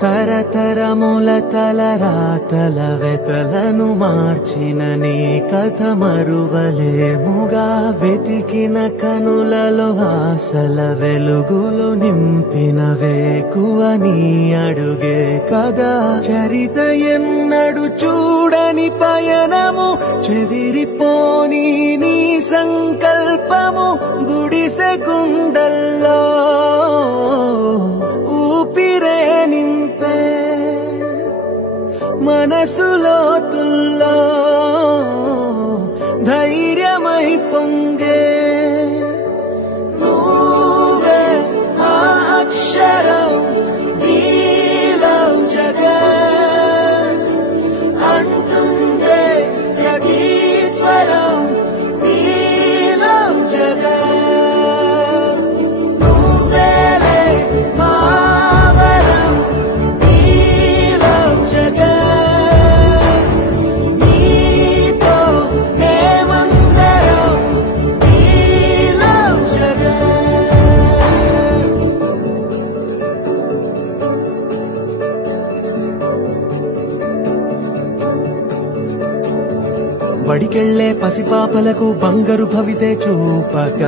తరతరముల తలరాతల వెతలను మార్చిన నీ కథ మరువలేముగా వెతికిన కనులలో ఆశల వెలుగులు నింపిన వేకువ నీ అడుగే కదా చరిత ఎన్నడు చూడని పయనము చెదిరిపోని నీ సంకల్పము గుడిసె గుండల్లో ఊపిరే నింపే మనసులో తుల్లో ధైర్యమై పొంగే నువ్వే ఆ అక్షరం వీలవ్ జగత్ అంటుందే ప్రతి స్వరం వీలవ్ జగత్ నువ్వేలే మావరం వీలవ్ జగత్ నీతో మేమందరం వీలవ్ జగత్ బడికెళ్లే పసిపాపలకు బంగారు భవితే చూపక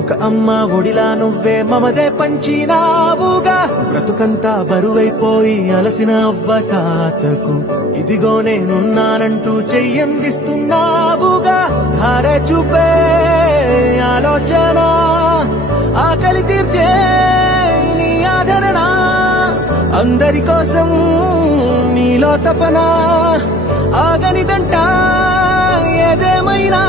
ఒక అమ్మ ఒడిలా నువ్వే మమదే పంచినావుగా బ్రతుకంతా బరువైపోయి అలసిన అవ్వ తాతకు ఇదిగో నేనున్నానంటూ చెయ్యందిస్తున్నావుగా ధార చూపే ఆలోచన ఆకలి తీర్చే నీ ఆదరణ అందరి కోసం నీలో తపన ఆగనిదంట ఏదేమైనా